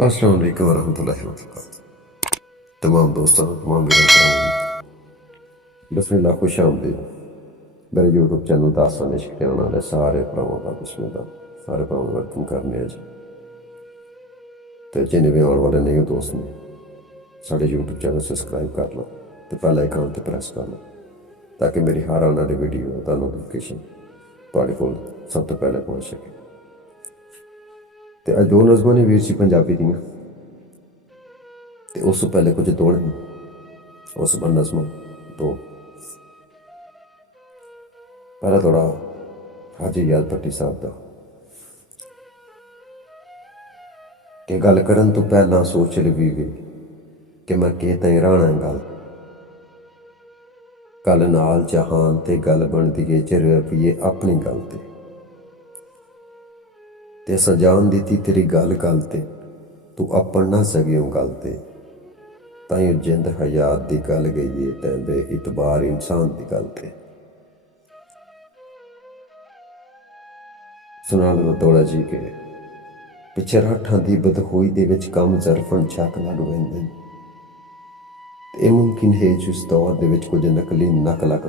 अस्सलाम वालेकुम वरहमतुल्लाहि वबरकातुहू। तमाम दोस्तों तमाम बिस्मिल्लाह खुश आमदीद मेरे यूट्यूब चैनल दा आसाने शिखने आने वाले सारे भरावां दा बिस्मिल्लाह सारे भरावां वेलकम करने जी। तो जिन्हें भी आने वाले नए दोस्त ने साढ़े यूट्यूब चैनल सबसक्राइब कर लो तो बेल आइकन पर प्रेस कर लो ताकि मेरी हर आने वाली वीडियो का नोटिफिकेशन तुहाडे कोल सब तो पहले पहुँच सके। तो अज दो नज़मां ने वीर जी पंजाबी दियां ते उस पहले कुछ दौड़ उस पर नज़मां दो पहला थोड़ा हाजी याद भट्टी साहब का कि गल करन तो पहला सोच लवीगे कि मैं के ताईं राहना गल गल नाल जहान ते गल बनदी है जे रवैये अपनी गल ते सजान दी तेरी गल गल ते तू अपन ना सगियो गल ते ताइयों जिंद हयात दी गल गई है तैं बे इतबार इंसान दी गल ते। सुना लो दौड़ा जी के पिछे राठां दी बदखोई दे विच कम जरफन छक लग पैंदे ते इह मुमकिन है जिस दौर दे विच कुछ नकली नक लग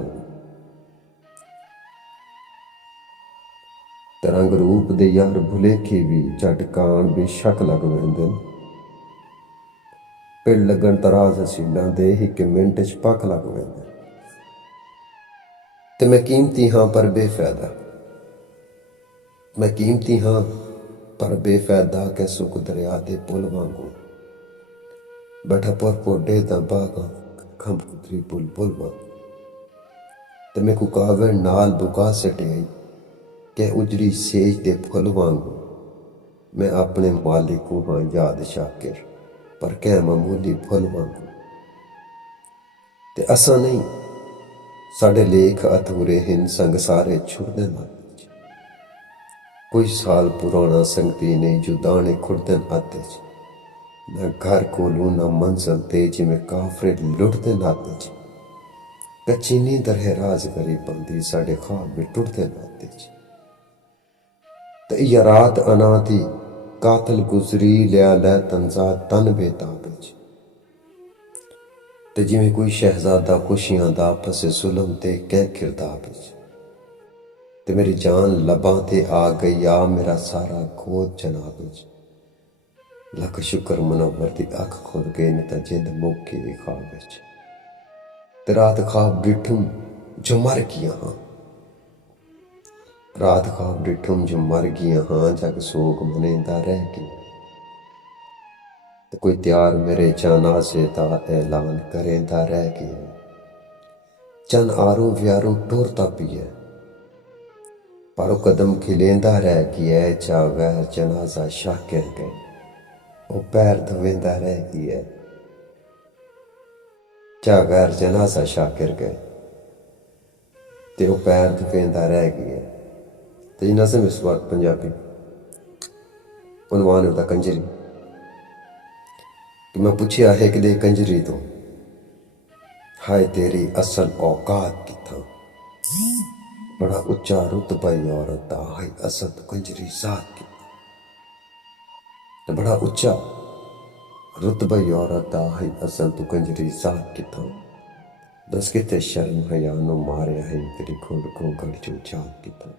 ते रंग रूप दे यार भुलेखे भी झटकान बेशक लग पैंदे पिड़ लगन तराज असीलां दे हिक मिंट च पक लग पैंदे ते मैं कीमती हाँ पर बेफायदा मैं कीमती हाँ पर बेफायदा के सुख दरिया दे पुल वांगू बैठा पर पोडे दा बागा खम कुतरी बुलबुल वांगू ते मैं कुकावे नाल बुका सटियाई के उजड़ी सेज दे फुल वांगू मैं अपने मालिक को हाँ याद शाकिर पर कै मामूली फुल वांगू ते असा नहीं साढ़े लेख अधूरे हिन संग सारे छुड़दे नाते कोई साल पुराना संगती नहीं जो दाने खुड़दे नाते न घर कोलू न मंजिल ते जिमें काफरे लुटदे नाते कच्ची नींदर है राज करी बंदी साढ़े ख्वाब में टुटदे नाते ते इह रात अना दी कातल गुजरी लिया लै तंजा तन बेताब ते जिमें कोई शहजादा खुशियां दा फसे जुल्म ते कै किरदाब ते मेरी जान लबां ते आ गई आ मेरा सारा गोद जनाब लख शुक्र मुनव्वर दी अख खुल गए ने तां जिंद मुक्की ख्वाब ते रात ख्वाब डिठुम जो मर गया हाँ रात ख्वाब डिठुम जो मर गया हाँ जग सोग मनेंदा रह गया ते कोई त्यार मेरे जनाजे दा ऐलान करेंदा रह गया चन आरों व्यारों टुरदा पिया पर कदम खिलेंदा रह गया चा गैर जनाजा शाकिर गए वो पैर धवेंदा रह गया चा गैर जनाजा शाकिर गए ते वो पैर धवेंदा रह गया। तो जी नज़म इस वक्त पंजाबी उनवान होता कंजरी कि मैं पूछया है कि दे कंजरी तो हाय तेरी असल औकात किथा बड़ा उच्चा रुतबाई औरत दा हाय असल तो कंजरी जात की बड़ा उच्चा रुतबाई औरत दा हाय असल तो कंजरी जात किथा दस किते शर्म हया नु मारिया है तेरी खुद को गढ़ चो जात किथा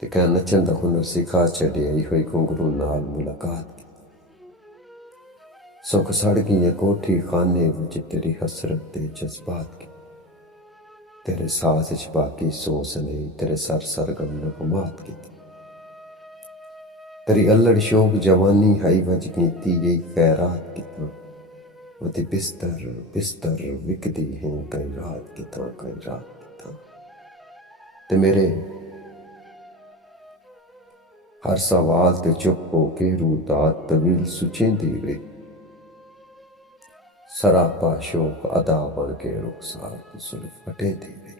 ते कह नचन दा हुनर सिखा छड़िया इहो घुंघरू नाल मुलाकात की सुख सड़ गई कोठी खाने विच तेरी हसरत ते जज्बात की तेरे साथ च बाकी सोस नहीं तेरे सर सरगम नगमात की तेरी अल्लड़ शोक जवानी हाई वज कीती गई खैरात कितना वो बिस्तर बिस्तर विकदी हैं कई रात कितना ते मेरे हर सवाल ते चुप हो के रूदात तवील सुचेंदी वे सरापा शोक अदा बन के रुखसार सुल्फ फटे दी वे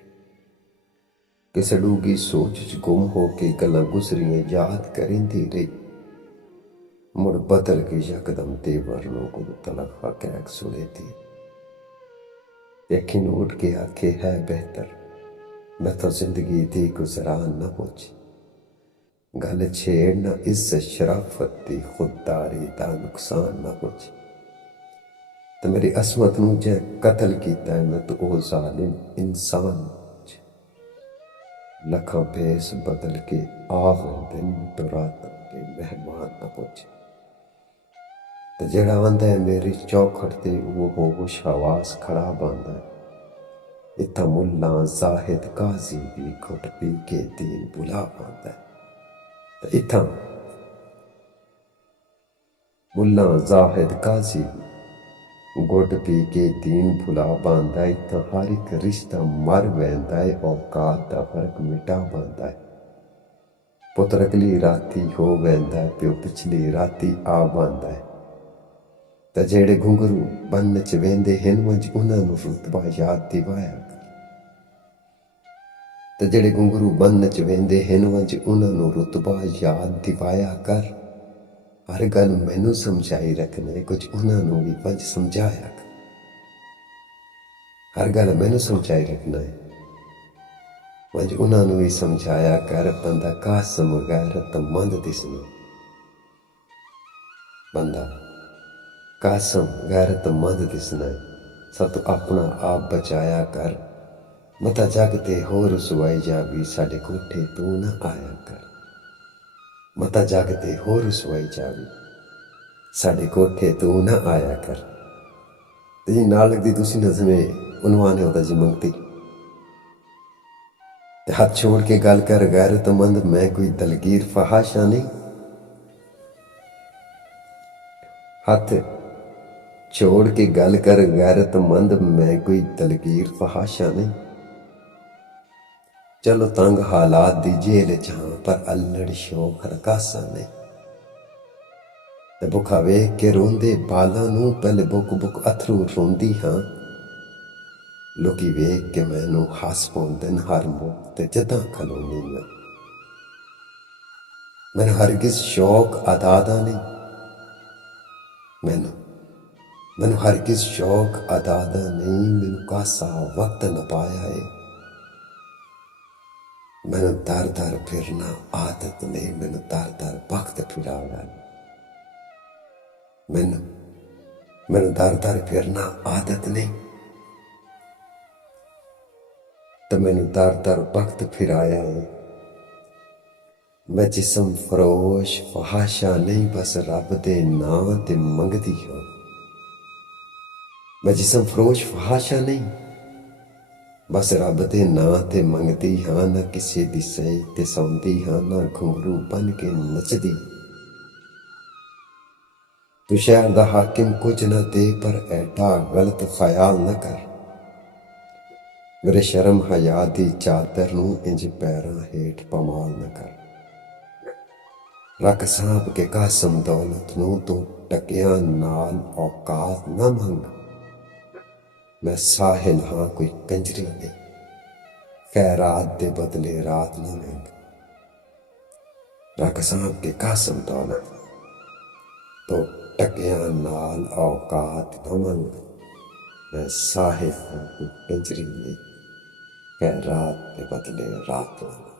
किसे डूगी सोच च गुम हो के गल्लां गुजरियां याद करेंदी रही मुड़ बदल के यकदम तेवरनों को तलक हकैक सुने थी यकीन उठ के आखे है बेहतर मैं तो जिंदगी दी गुजरान न पहुंची गल छेड़ ना इज्जत शराफत दी खुददारी दा नुकसान ना पुछ। ते मेरी असमत नूं जे कतल कीता है मैं तो ओ जालिम इंसान लखां भेस बदल के आवे दिन तो रात के मेहमान ना पुछ। ते जेड़ा आंदा है मेरी चौखट ते वो होश हवास खड़ा बांदा है। इत्था मुल्ला जाहिद काजी भी घुट पी के दीन बुला पांदा है। ते इत्था मुल्ला जाहिद काजी गुट पी के दीन भुला बांदा है। इत्था हर एक रिश्ता मर वैंदा है औकात दा फर्क मिटा बांदा है। पुत्र अगली राती हो वैंदा है प्यो पिछली राती आ बांदा है। ते जेड़े घुंघरू बन च वेंदे हिन वंज उन्हां नूं रुतबा याद दिवाया कर। ते जेड़े घुंघरू बन च वेंदे हिन वंज उन्हां नूं रुतबा याद दिवाया कर। हर गल मैनू समझाई रखना है कुछ उन्हां नूं भी वंज समझाया कर। हर गल मैनू समझाई रखना है वंज उन्हां नूं भी समझाया कर। बंदा कासम गैरतमंद दिसना, बंदा कासम गैरतमंद दिसना है। सत अपना आप बचाया कर। मता जग ते होर रुसवाई जावी साडे कोठे तू ना आया कर। मता जग ते होर रुसवाई जावी साडे कोठे तू ना आया कर। ते जी नाल लगदी तुसी नज़में उनवान है ओदा जी मंगती। ते हाथ छोड़ के गल कर गैरतमंद मैं कोई दलगीर फहाशा नहीं। हाथ छोड़ के गल कर गैरतमंद मैं कोई दलगीर फहाशा नहीं। चलो तंग हालात दी जेल जहां पर अल्लड़ शौक रकासा नहीं। ते भुखा वेख के रोंदे बालां नूं पहले बुक बुक अथरू रोंदी हां। लोकी वेख के मैनू हस पौंदे हर मुख ते जदां खलोनी मैं। मैनू हरगिज शौक अदा दा नहीं। मैनू हरगिज शौक अदा दा नहीं। मैनू कासा वक्त न पाया है। मैनू दर दर फिरना आदत नहीं। मैनू दर दर वक्त फिराना मैनू दर दर फिरना आदत नहीं। तो मैनू दर दर वक्त फिराया है। मैं जिसम फरोश फहाशा नहीं बस रब दे नां ते मंगदी हां। मैं जिसम फरोश फहाशा नहीं बस रब दे नां ते मंगदी हां। ना किसे दी सही ते सौंदी हां ना घुंघरू बन के नचदी। तू शहर दा हाकिम कुछ न दे पर ऐडा गलत ख्याल न कर। मेरे शर्म हया दी चादर नूं इंज पैरां हेठ पमाल न कर। रख सांभ के कासम दौलत नूं तू टकियां नाल औकात न मंग। मैं साहिल हां कोई कंजरी नहीं। खैरात दे बदले रात न मंग। रख सांभ के कासम दौलत तो टकियां नाल औकात न मंग। मैं साहिल हां कोई कंजरी नहीं। खैरात दे बदले रात न मंग।